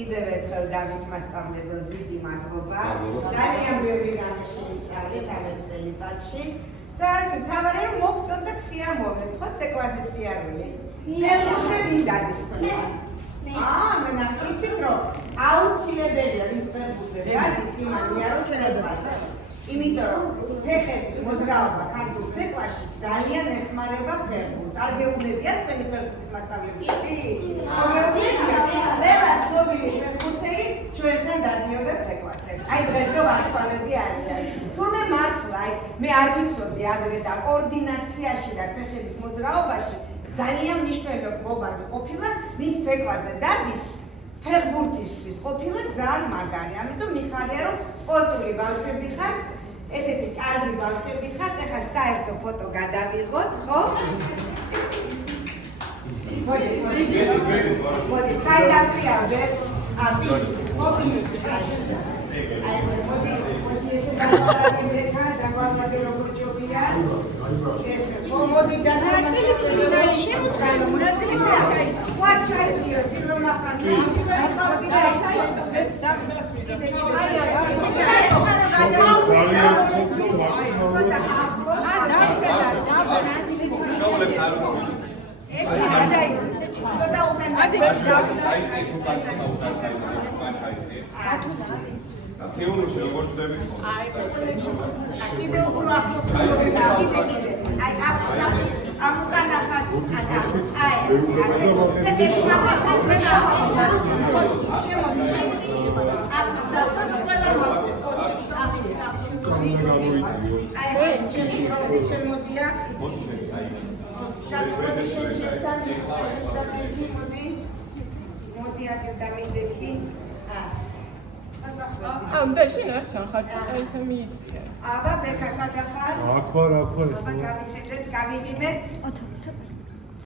კიდევ ერთხელ დავით მასწავლებელს დიდი მადლობა. ძალიან ბევრი რამე შეისწავლეთ ამ წელიწადში და თავარი რომ მოგწონთ და სიამოვნებთ, ხო ცეკვაზე სიარული. მერმოზე ვინ დადის ყველა? მე იცით რომ აუცილებელია ვინც ფეხბურთზე დადის იმანია რომ ცეკვასაც. იმიტომ რომ ფეხების მოძრაობა ქართულ ცეკვაში ძალიან ეხმარება ფეხბურთს. არ გეუბნებიათ თქვენი ფეხბურთის მასწავლებლები? ყველა ცნობილი ფეხბურთელი ჩვენთან დადიოდა ცეკვასთან. აი დღეს რომ ასპარეზი არიან. თურმე მართლა, მე არ ვიცოდი ადრე და კოორდინაციაში და ფეხების მოძრაობაში ძალიან მნიშვნელოვანი ყოფილა, ვინც ცეკვაზე დადის, ფეხბურთისთვის ყოფილა ძალიან მაგარი. ამიტომ მიხარია რომ სპორტული ბავშვები ხართ, ესეთი კარგი ბავშვები ხართ, ახლა საერთო ფოტო გადავიღოთ, ხო? მოდი, წაიდაფრიავდეთ. მოდი, დაგვაგვადი როგორ ჯობია. მოდი თეორიაში როგორ ვწდები? კიდევ უფრო ახლოს აი ამ უკანახას და შენ არ ჩანხარ ცოტა მიიწია. აბა ბექა სადახარ? აქვარ. აბა გავიხედეთ, გავიღიმეთ.